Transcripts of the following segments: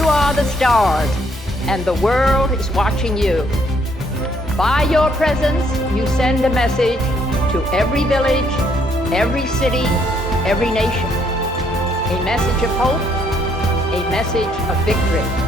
You are the stars, and the world is watching you. By your presence, you send a message to every village, every city, every nation. A message of hope, a message of victory.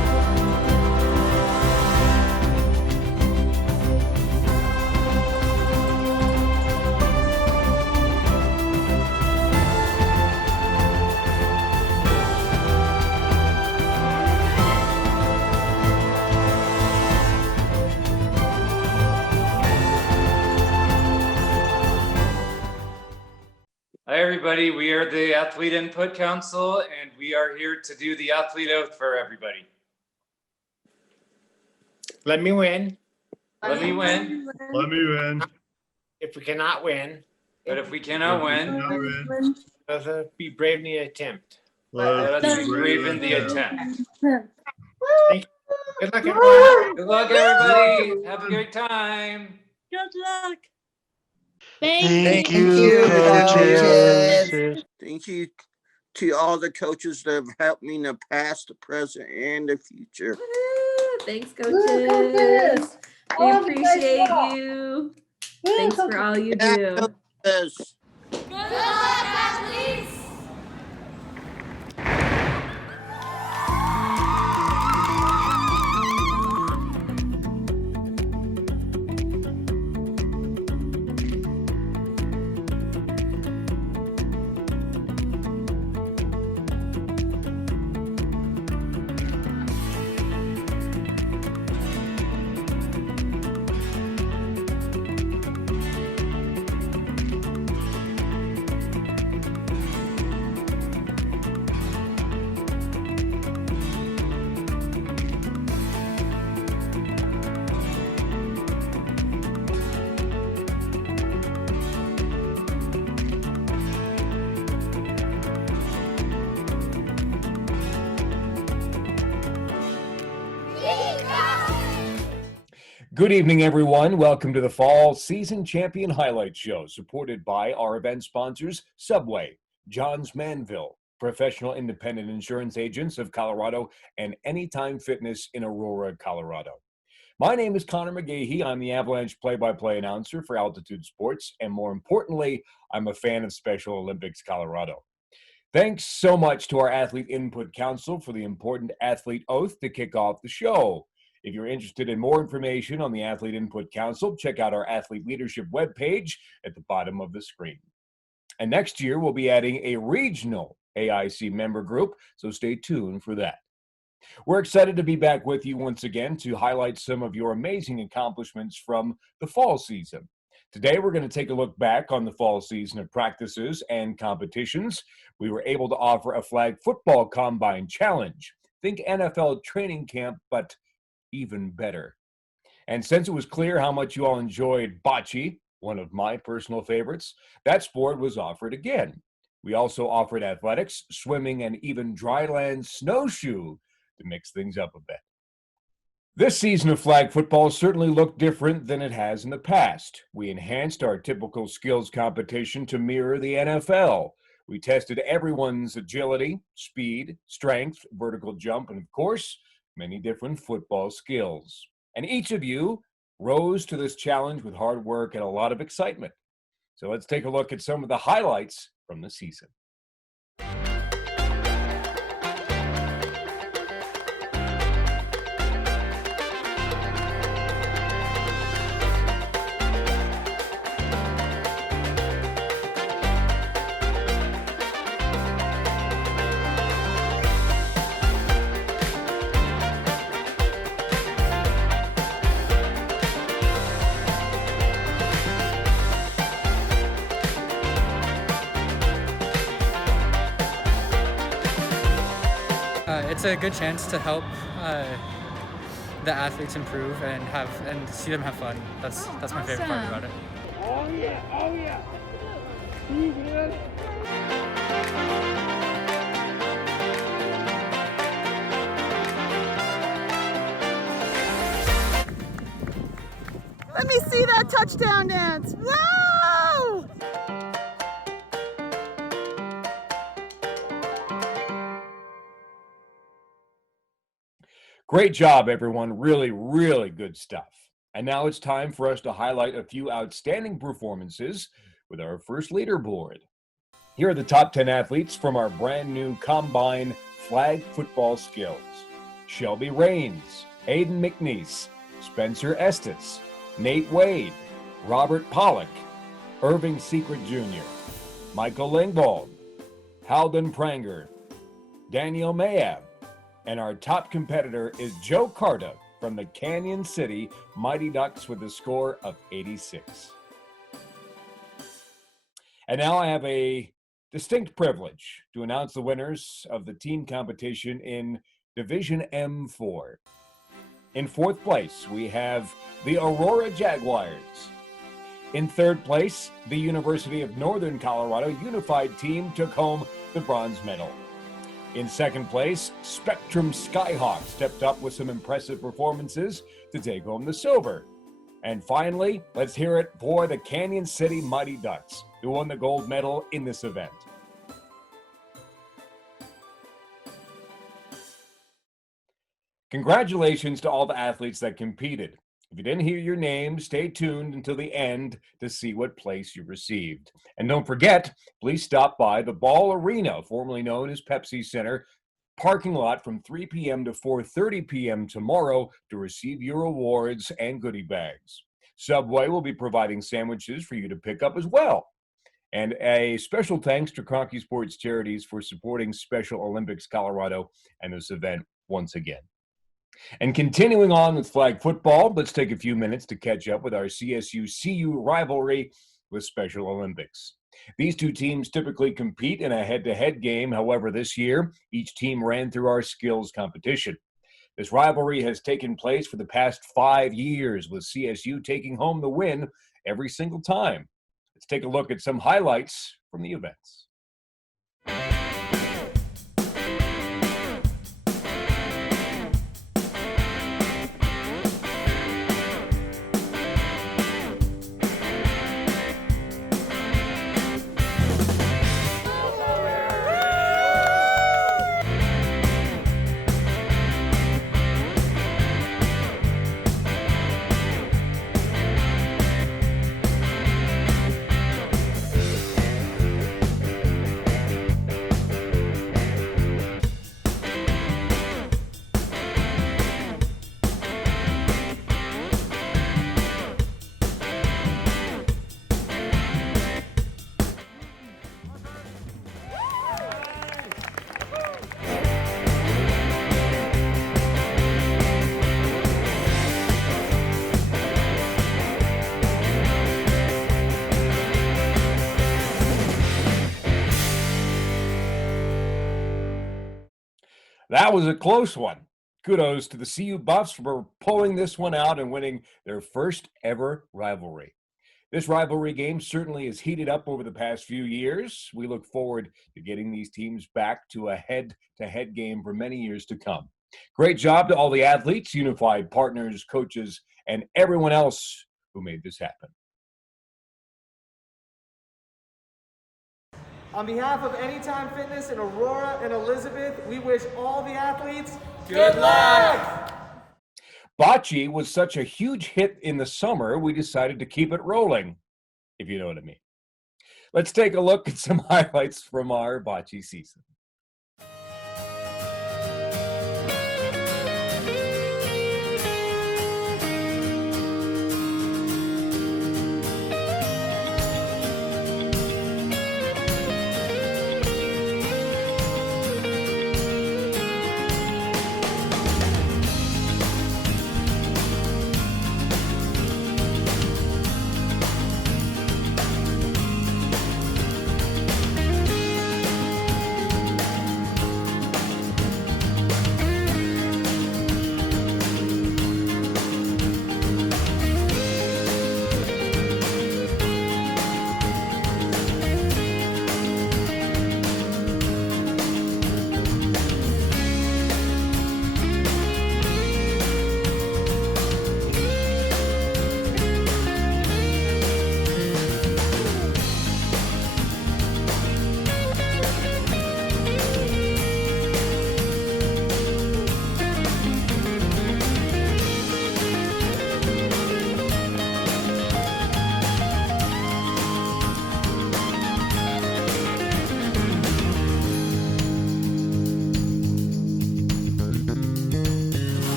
Hi, everybody. We are the Athlete Input Council, and we are here to do the athlete oath for everybody. Let me win. Let me win. Let me win. If we cannot win, But if we cannot win, let us be brave in the attempt. let us be brave in the attempt. Thank you. Good luck, everyone. Good luck, everybody. Have a great time. Good luck. Thank you, you, coaches. coaches. Thank you to all the coaches that have helped me in the past, the present, and the future. Thanks, coaches. We appreciate you. Thanks for all you do. Yes. Good luck, athletes! Good evening, everyone. Welcome to the Fall Season Champion Highlight Show, supported by our event sponsors, Subway, John's Manville, Professional Independent Insurance Agents of Colorado, and Anytime Fitness in Aurora, Colorado. My name is Connor McGahee. I'm the Avalanche play-by-play announcer for Altitude Sports, and more importantly, I'm a fan of Special Olympics Colorado. Thanks so much to our Athlete Input Council for the important athlete oath to kick off the show. If you're interested in more information on the Athlete Input Council, check out our Athlete Leadership webpage at the bottom of the screen. And next year, we'll be adding a regional AIC member group, so stay tuned for that. We're excited to be back with you once again to highlight some of your amazing accomplishments from the fall season. Today, we're going to take a look back on the fall season of practices and competitions. We were able to offer a flag football combine challenge. Think NFL training camp, but even better. And since it was clear how much you all enjoyed Bocce, one of my personal favorites, that sport was offered again. We also offered athletics, swimming, and even dryland snowshoe to mix things up a bit. This season of flag football certainly looked different than it has in the past. We enhanced our typical skills competition to mirror the NFL. We tested everyone's agility, speed, strength, vertical jump, and of course, many different football skills. And each of you rose to this challenge with hard work and a lot of excitement. So let's take a look at some of the highlights from the season. It's a good chance to help the athletes improve and see them have fun. That's my favorite part about it. Oh yeah, oh yeah. Let me see that touchdown dance. Whoa! Great job, everyone. Really, really good stuff. And now it's time for us to highlight a few outstanding performances with our first leaderboard. Here are the top 10 athletes from our brand new Combine flag football skills. Shelby Raines, Aiden McNeese, Spencer Estes, Nate Wade, Robert Pollock, Irving Secret Jr., Michael Lingbold, Halden Pranger, Daniel Mayab, and our top competitor is Joe Carta from the Canyon City Mighty Ducks with a score of 86. And now I have a distinct privilege to announce the winners of the team competition in Division M4. In fourth place, we have the Aurora Jaguars. In third place, the University of Northern Colorado Unified Team took home the bronze medal. In second place, Spectrum Skyhawk stepped up with some impressive performances to take home the silver. And finally, let's hear it for the Canyon City Mighty Ducks, who won the gold medal in this event. Congratulations to all the athletes that competed. If you didn't hear your name, stay tuned until the end to see what place you received. And don't forget, please stop by the Ball Arena, formerly known as Pepsi Center, parking lot from 3 p.m. to 4:30 p.m. tomorrow to receive your awards and goodie bags. Subway will be providing sandwiches for you to pick up as well. And a special thanks to Cronky Sports Charities for supporting Special Olympics Colorado and this event once again. And continuing on with flag football, let's take a few minutes to catch up with our CSU-CU rivalry with Special Olympics. These two teams typically compete in a head-to-head game. However, this year, each team ran through our skills competition. This rivalry has taken place for the past 5 years, with CSU taking home the win every single time. Let's take a look at some highlights from the events. That was a close one. Kudos to the CU Buffs for pulling this one out and winning their first ever rivalry. This rivalry game certainly has heated up over the past few years. We look forward to getting these teams back to a head-to-head game for many years to come. Great job to all the athletes, unified partners, coaches, and everyone else who made this happen. On behalf of Anytime Fitness in Aurora and Elizabeth, we wish all the athletes Good luck! Bocce was such a huge hit in the summer, we decided to keep it rolling, if you know what I mean. Let's take a look at some highlights from our Bocce season.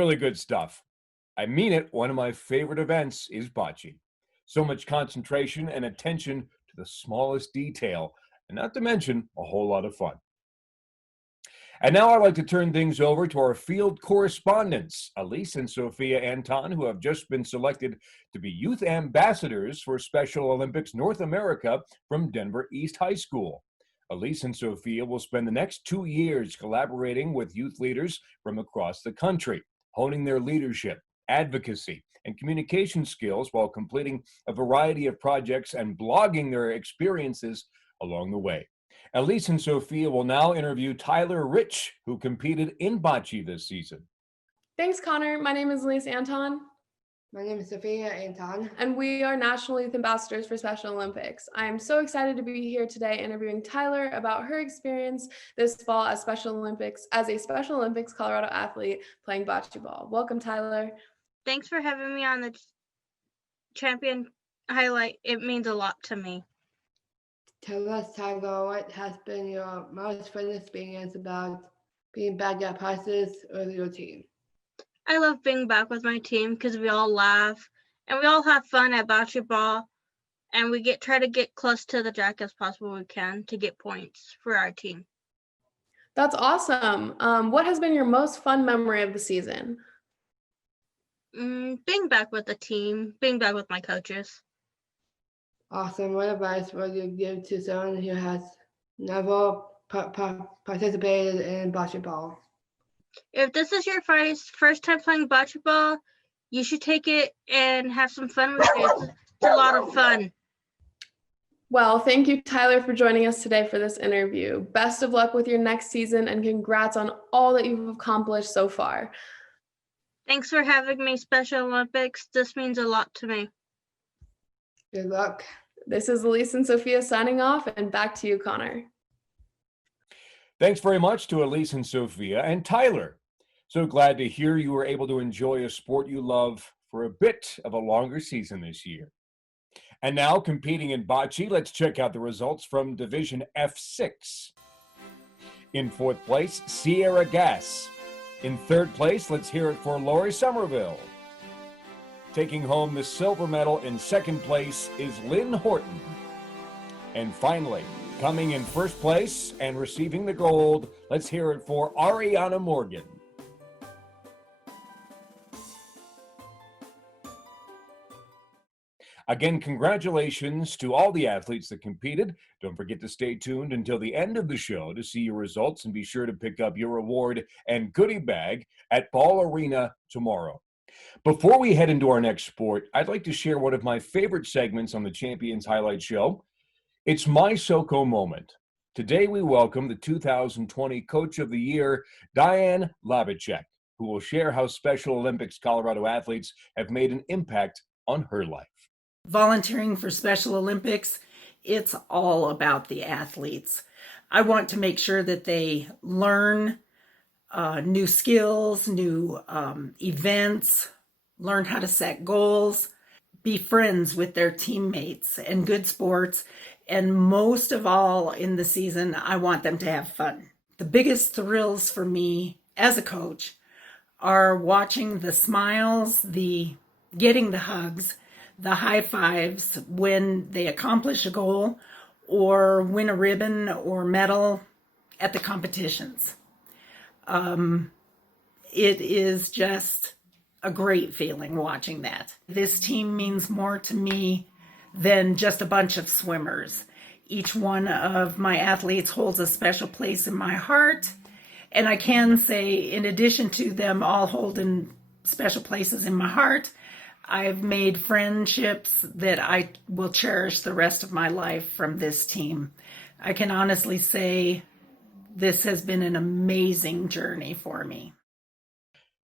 really good stuff. I mean it, one of my favorite events is bocce. So much concentration and attention to the smallest detail, and not to mention a whole lot of fun. And now I'd like to turn things over to our field correspondents, Elise and Sophia Anton, who have just been selected to be youth ambassadors for Special Olympics North America from Denver East High School. Elise and Sophia will spend the next 2 years collaborating with youth leaders from across the country, honing their leadership, advocacy, and communication skills while completing a variety of projects and blogging their experiences along the way. Elise and Sophia will now interview Tyler Rich, who competed in bocce this season. Thanks, Connor. My name is Elise Anton. My name is Sophia Anton. And we are National Youth Ambassadors for Special Olympics. I am so excited to be here today interviewing Tyler about her experience this fall as a Special Olympics Colorado athlete playing bocce ball. Welcome, Tyler. Thanks for having me on the champion highlight. It means a lot to me. Tell us, Tyler, what has been your most fun experience about being back at practice with your team? I love being back with my team because we all laugh and we all have fun at bocce ball, and we try to get close to the jack as possible we can to get points for our team. That's awesome. What has been your most fun memory of the season? Being back with the team, being back with my coaches. Awesome. What advice would you give to someone who has never participated in bocce ball? If this is your first time playing bocce ball, you should take it and have some fun with it. It's a lot of fun. Well, thank you, Tyler, for joining us today for this interview. Best of luck with your next season and congrats on all that you've accomplished so far. Thanks for having me, Special Olympics. This means a lot to me. Good luck. This is Elise and Sophia signing off, and back to you, Connor. Thanks very much to Elise and Sophia and Tyler. So glad to hear you were able to enjoy a sport you love for a bit of a longer season this year. And now, competing in bocce, let's check out the results from Division F6. In fourth place, Sierra Gass. In third place, let's hear it for Lori Somerville. Taking home the silver medal in second place is Lynn Horton. And finally, coming in first place and receiving the gold, let's hear it for Ariana Morgan. Again, congratulations to all the athletes that competed. Don't forget to stay tuned until the end of the show to see your results, and be sure to pick up your reward and goodie bag at Ball Arena tomorrow. Before we head into our next sport, I'd like to share one of my favorite segments on the Champions Highlight Show. It's My SoCo Moment. Today we welcome the 2020 Coach of the Year, Diane Labachek, who will share how Special Olympics Colorado athletes have made an impact on her life. Volunteering for Special Olympics, it's all about the athletes. I want to make sure that they learn new skills, new events, learn how to set goals, be friends with their teammates, and good sports. And most of all in the season, I want them to have fun. The biggest thrills for me as a coach are watching the smiles, the getting the hugs, the high fives when they accomplish a goal or win a ribbon or medal at the competitions. It is just a great feeling watching that. This team means more to me than just a bunch of swimmers. Each one of my athletes holds a special place in my heart. And I can say, in addition to them all holding special places in my heart, I've made friendships that I will cherish the rest of my life from this team. I can honestly say this has been an amazing journey for me.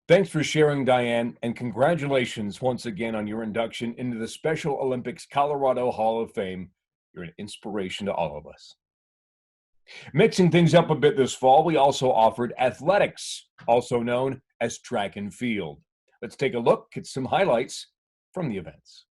Thanks for sharing, Diane, and congratulations once again on your induction into the Special Olympics Colorado Hall of Fame. You're an inspiration to all of us. Mixing things up a bit this fall, we also offered athletics, also known as track and field. Let's take a look at some highlights from the events.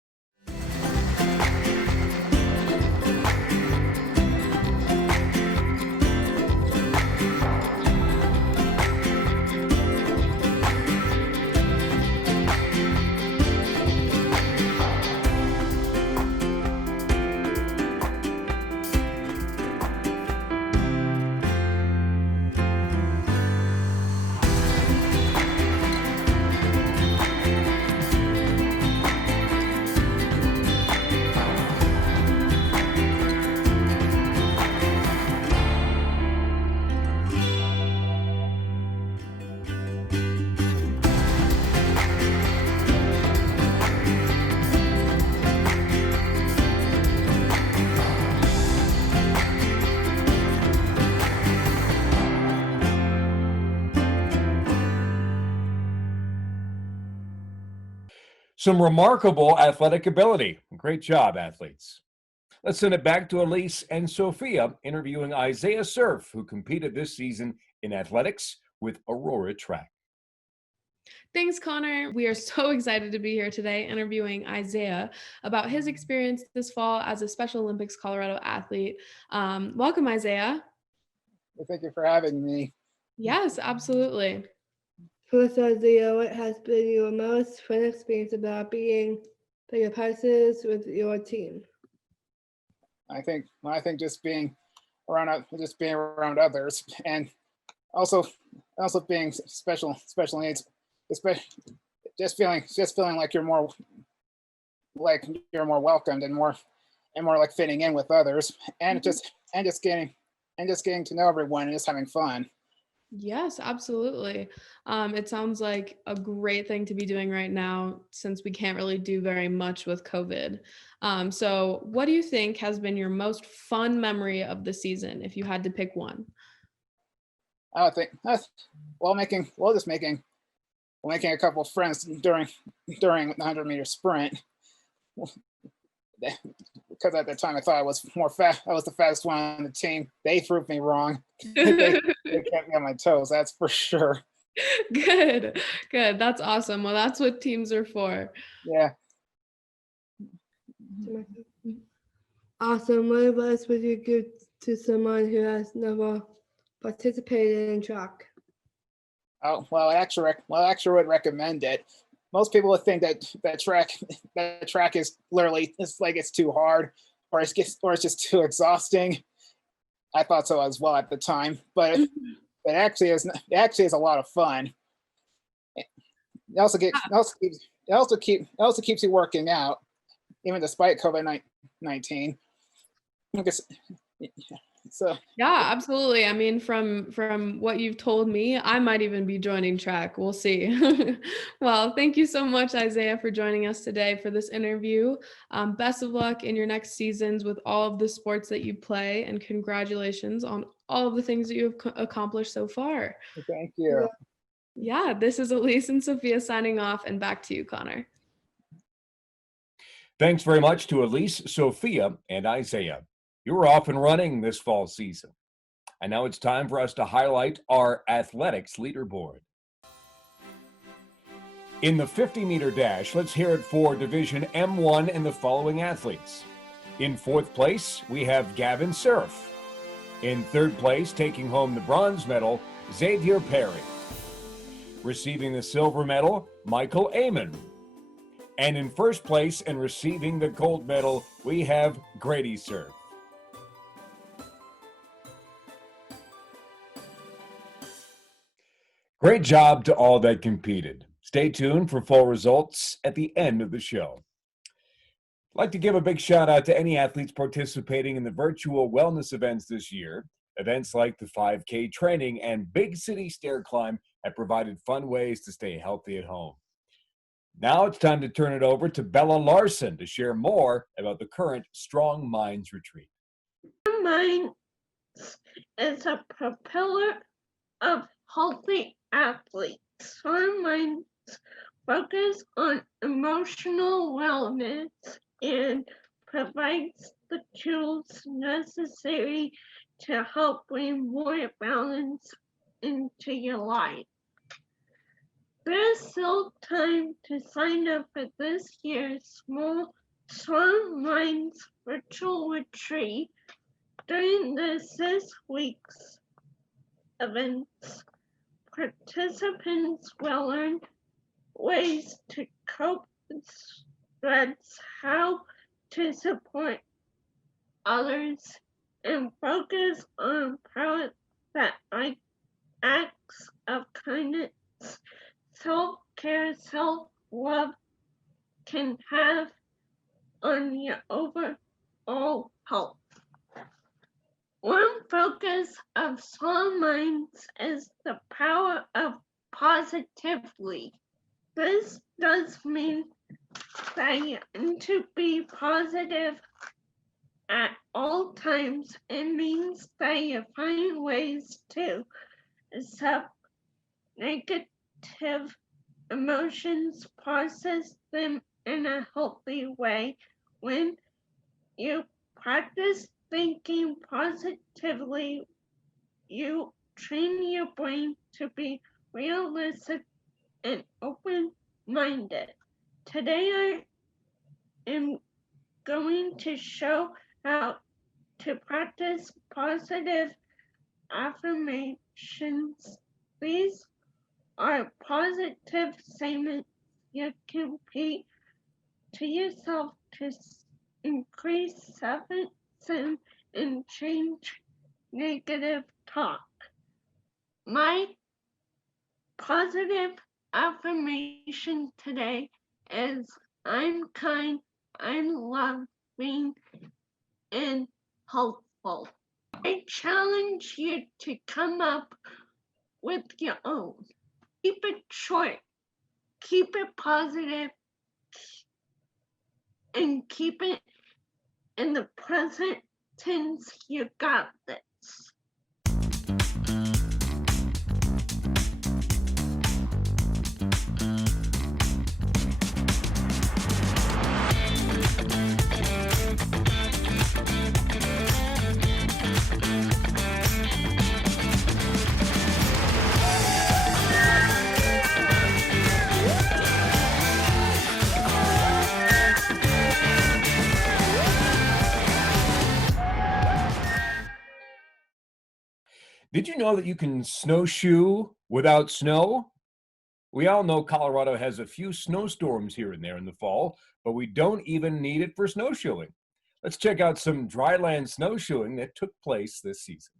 some remarkable athletic ability. Great job, athletes. Let's send it back to Elise and Sophia interviewing Isaiah Surf, who competed this season in athletics with Aurora Track. Thanks, Connor. We are so excited to be here today interviewing Isaiah about his experience this fall as a Special Olympics Colorado athlete. Welcome, Isaiah. Well, thank you for having me. Yes, absolutely. First, Isaiah, what has been your most fun experience about being the passes with your team? I think just being around others, and also being special needs, just feeling like you're more welcomed and more like fitting in with others, and just getting to know everyone and just having fun. Yes, absolutely. It sounds like a great thing to be doing right now since we can't really do very much with COVID. So what do you think has been your most fun memory of the season, if you had to pick one? I would think making a couple of friends during the 100-meter sprint. Because at the time I thought I was the fastest one on the team. They proved me wrong. They kept me on my toes, that's for sure. Good. That's awesome. Well, that's what teams are for. Yeah. Awesome. What advice would you give to someone who has never participated in track? Oh, well, I actually would recommend it. Most people would think that track is literally, it's too hard, or it's just too exhausting. I thought so as well at the time, but it actually is a lot of fun. It also keeps you working out, even despite COVID-19. So yeah, absolutely. I mean, from what you've told me, I might even be joining track. We'll see. Well, thank you so much, Isaiah, for joining us today for this interview. Best of luck in your next seasons with all of the sports that you play, and congratulations on all of the things that you have accomplished so far. Thank you. Yeah, this is Elise and Sophia signing off, and back to you, Connor. Thanks very much to Elise, Sophia, and Isaiah. You were off and running this fall season. And now it's time for us to highlight our athletics leaderboard. In the 50-meter dash, let's hear it for Division M1 and the following athletes. In fourth place, we have Gavin Surf. In third place, taking home the bronze medal, Xavier Perry. Receiving the silver medal, Michael Amon. And in first place and receiving the gold medal, we have Grady Surf. Great job to all that competed. Stay tuned for full results at the end of the show. I'd like to give a big shout out to any athletes participating in the virtual wellness events this year. Events like the 5K training and Big City Stair Climb have provided fun ways to stay healthy at home. Now it's time to turn it over to Bella Larson to share more about the current Strong Minds Retreat. Strong Minds is a propeller of healthy athletes. Strong Minds focus on emotional wellness and provides the tools necessary to help bring more balance into your life. There's still time to sign up for this year's Strong Minds virtual retreat. During the 6 weeks events, participants will learn ways to cope with stress, how to support others, and focus on power that acts of kindness, self-care, self-love can have on your overall health. One focus of Strong Minds is the power of positively. This does mean that you need to be positive at all times. It means that you find ways to accept negative emotions, process them, in a healthy way. When you practice thinking positively, you train your brain to be realistic and open-minded. Today I am going to show how to practice positive affirmations. These are positive statements you can repeat to yourself to increase self-esteem and change negative talk. My positive affirmation today is I'm kind, I'm loving, and helpful. I challenge you to come up with your own. Keep it short, keep it positive, and keep it in the present tense. You got this. Did you know that you can snowshoe without snow? We all know Colorado has a few snowstorms here and there in the fall, but we don't even need it for snowshoeing. Let's check out some dryland snowshoeing that took place this season.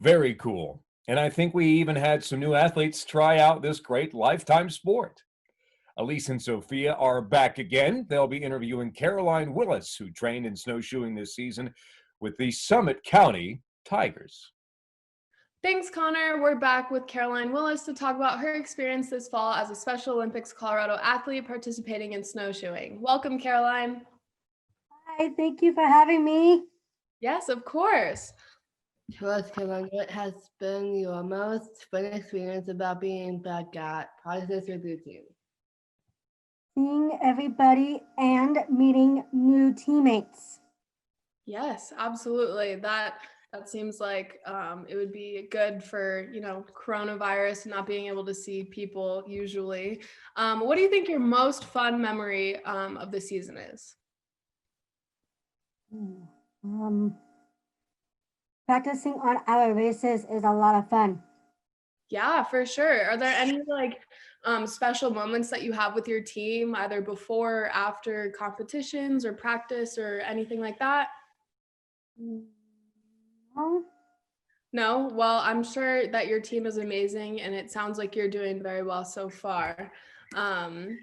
Very cool. And I think we even had some new athletes try out this great lifetime sport. Elise and Sophia are back again. They'll be interviewing Caroline Willis, who trained in snowshoeing this season with the Summit County Tigers. Thanks, Connor. We're back with Caroline Willis to talk about her experience this fall as a Special Olympics Colorado athlete participating in snowshoeing. Welcome, Caroline. Hi, thank you for having me. Yes, of course. Tell us, Caroline, what has been your most fun experience about being back at practice with your team? Seeing everybody and meeting new teammates. Yes, absolutely. That seems like it would be good for, coronavirus, not being able to see people usually. What do you think your most fun memory of the season is? Practicing on our races is a lot of fun. Yeah, for sure. Are there any special moments that you have with your team, either before or after competitions or practice or anything like that? No? Well, I'm sure that your team is amazing and it sounds like you're doing very well so far. Awesome.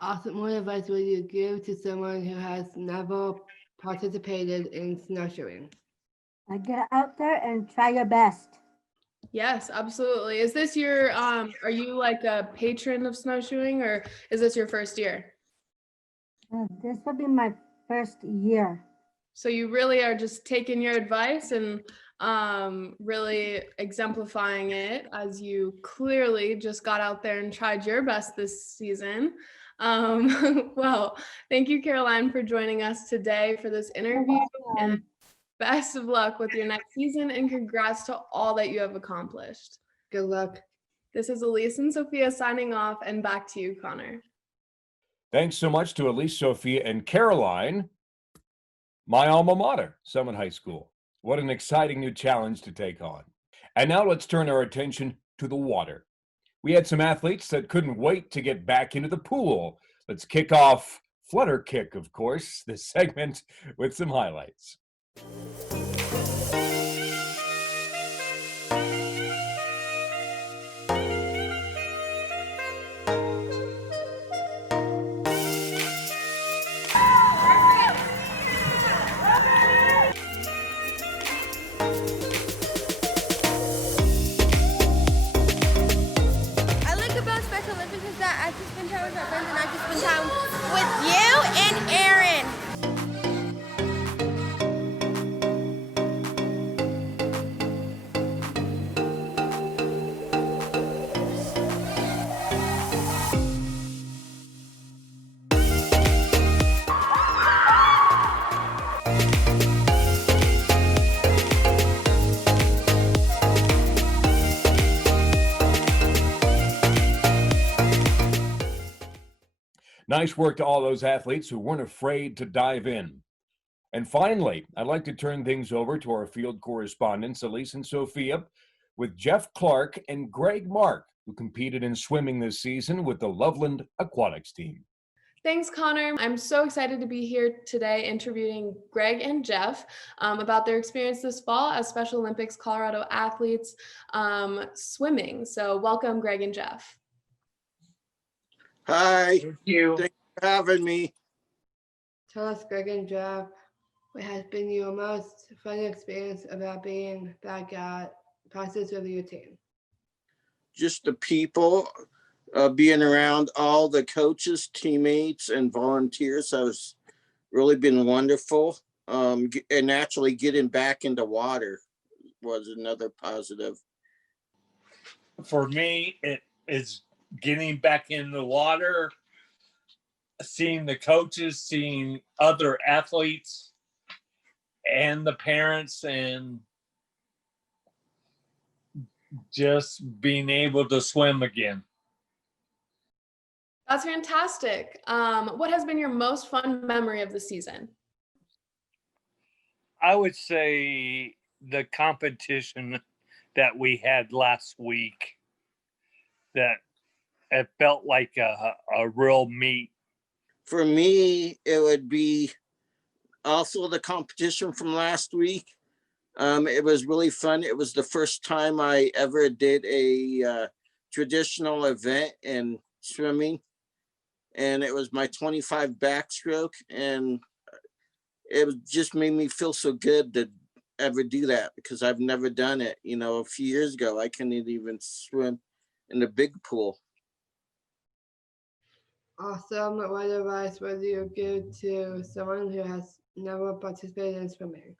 What advice would you give to someone who has never participated in snowshoeing? Get out there and try your best. Yes, absolutely. Is this your, are you like a patron of snowshoeing or is this your first year? This will be my first year. So you really are just taking your advice and really exemplifying it as you clearly just got out there and tried your best this season. Well, thank you, Caroline, for joining us today for this interview. And best of luck with your next season and congrats to all that you have accomplished. Good luck. This is Elise and Sophia signing off and back to you, Connor. Thanks so much to Elise, Sophia, and Caroline, my alma mater, Summit High School. What an exciting new challenge to take on. And now let's turn our attention to the water. We had some athletes that couldn't wait to get back into the pool. Let's kick off Flutter Kick, of course, this segment with some highlights. I like about Special Olympics is that I just spend time with my friends and I just spend time with you and Aaron. Nice work to all those athletes who weren't afraid to dive in. And finally, I'd like to turn things over to our field correspondents, Elise and Sophia, with Jeff Clark and Greg Mark, who competed in swimming this season with the Loveland Aquatics team. Thanks, Connor. I'm so excited to be here today interviewing Greg and Jeff about their experience this fall as Special Olympics Colorado athletes swimming. So welcome, Greg and Jeff. Hi. Thank you. Thanks for having me. Tell us, Greg and Jeff, what has been your most fun experience about being back at practice with your team? Just the people, being around all the coaches, teammates, and volunteers has really been wonderful. And actually getting back into water was another positive. For me, it is getting back in the water, seeing the coaches, seeing other athletes and the parents, and just being able to swim again. That's fantastic. What has been your most fun memory of the season? I would say the competition that we had last week, that it felt like a real meet. For me, it would be also the competition from last week. It was really fun. It was the first time I ever did a traditional event in swimming. And it was my 25 backstroke. And it just made me feel so good to ever do that because I've never done it. You know, a few years ago, I couldn't even swim in the big pool. Awesome. What advice would you give to someone who has never participated in swimming?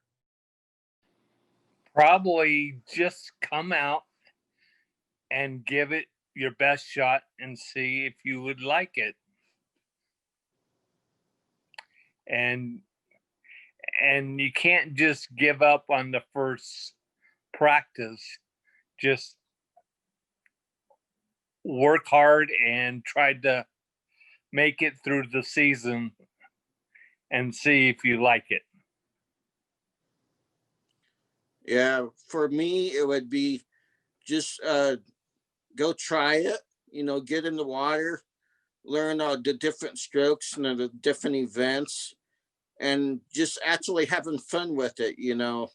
Probably just come out and give it your best shot and see if you would like it. And you can't just give up on the first practice. Just work hard and try to make it through the season and see if you like it. Yeah, for me, it would be just go try it, you know, get in the water, learn the different strokes and the different events, and just actually having fun with it, you know.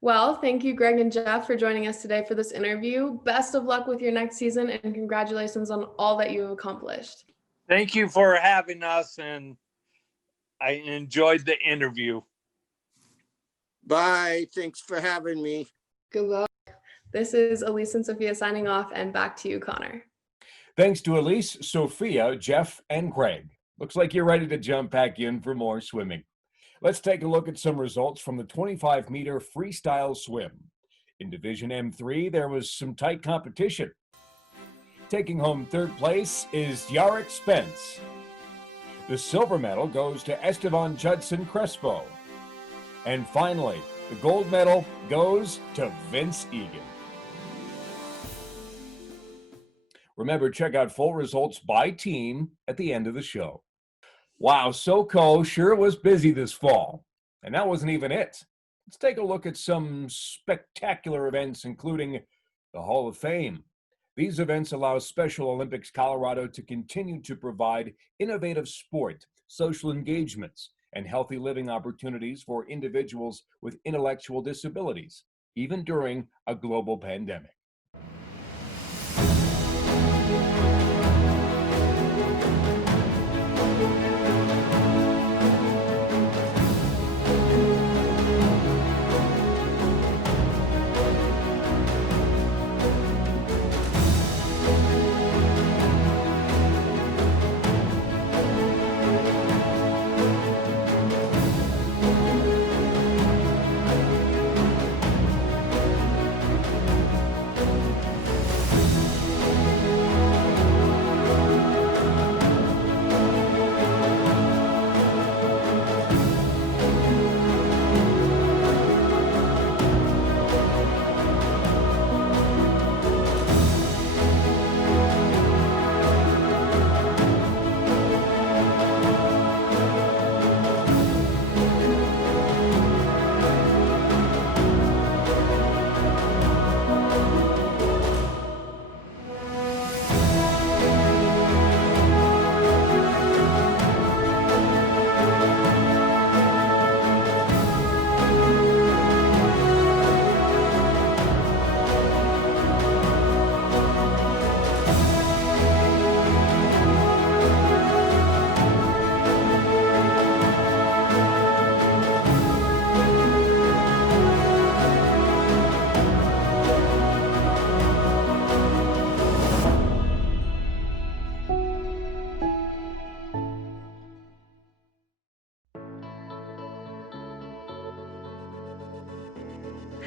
Well, thank you, Greg and Jeff, for joining us today for this interview. Best of luck with your next season and congratulations on all that you have accomplished. Thank you for having us, and I enjoyed the interview. Bye. Thanks for having me. Good luck. This is Elise and Sophia signing off, and back to you, Connor. Thanks to Elise, Sophia, Jeff, and Greg. Looks like you're ready to jump back in for more swimming. Let's take a look at some results from the 25-meter freestyle swim. In Division M3, there was some tight competition. Taking home third place is Yarrick Spence. The silver medal goes to Esteban Judson Crespo. And finally, the gold medal goes to Vince Egan. Remember, check out full results by team at the end of the show. Wow, SoCo sure was busy this fall. And that wasn't even it. Let's take a look at some spectacular events, including the Hall of Fame. These events allow Special Olympics Colorado to continue to provide innovative sport, social engagements, and healthy living opportunities for individuals with intellectual disabilities, even during a global pandemic.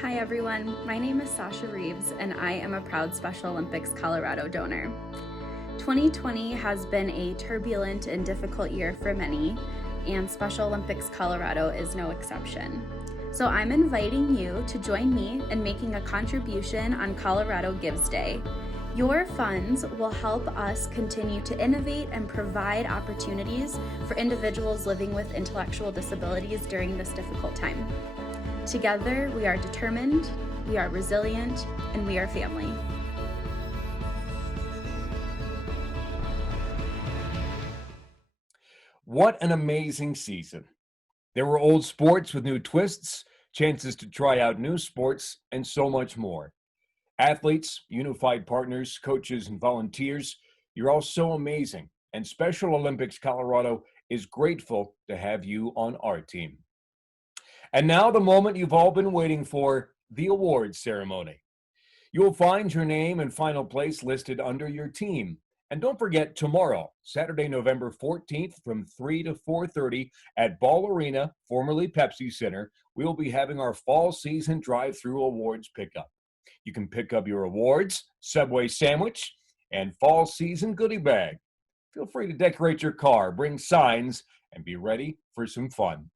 Hi everyone, my name is Sasha Reeves and I am a proud Special Olympics Colorado donor. 2020 has been a turbulent and difficult year for many, and Special Olympics Colorado is no exception. So I'm inviting you to join me in making a contribution on Colorado Gives Day. Your funds will help us continue to innovate and provide opportunities for individuals living with intellectual disabilities during this difficult time. Together, we are determined, we are resilient, and we are family. What an amazing season. There were old sports with new twists, chances to try out new sports, and so much more. Athletes, unified partners, coaches, and volunteers, you're all so amazing. And Special Olympics Colorado is grateful to have you on our team. And now the moment you've all been waiting for, the awards ceremony. You will find your name and final place listed under your team. And don't forget, tomorrow, Saturday, November 14th, from 3 to 4:30 at Ball Arena, formerly Pepsi Center, we will be having our fall season drive-through awards pickup. You can pick up your awards, Subway sandwich, and fall season goodie bag. Feel free to decorate your car, bring signs, and be ready for some fun.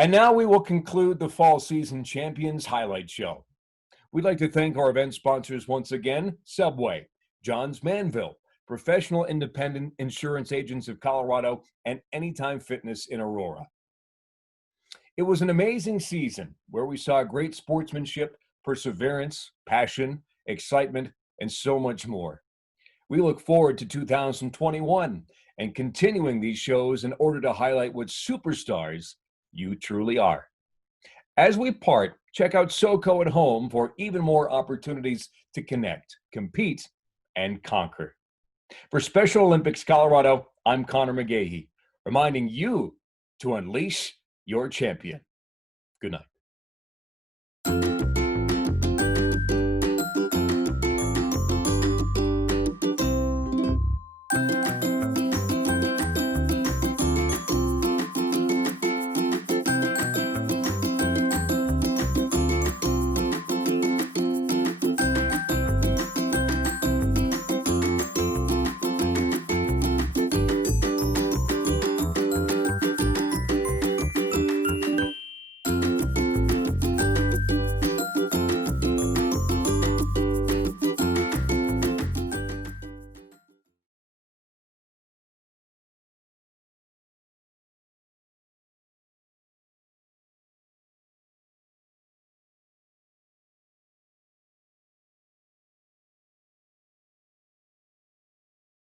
And now we will conclude the Fall Season Champions Highlight Show. We'd like to thank our event sponsors once again, Subway, Johns Manville, Professional Independent Insurance Agents of Colorado, and Anytime Fitness in Aurora. It was an amazing season where we saw great sportsmanship, perseverance, passion, excitement, and so much more. We look forward to 2021 and continuing these shows in order to highlight what superstars you truly are. As we part, check out SoCo at Home for even more opportunities to connect, compete, and conquer. For Special Olympics Colorado, I'm Connor McGahey, reminding you to unleash your champion. Good night.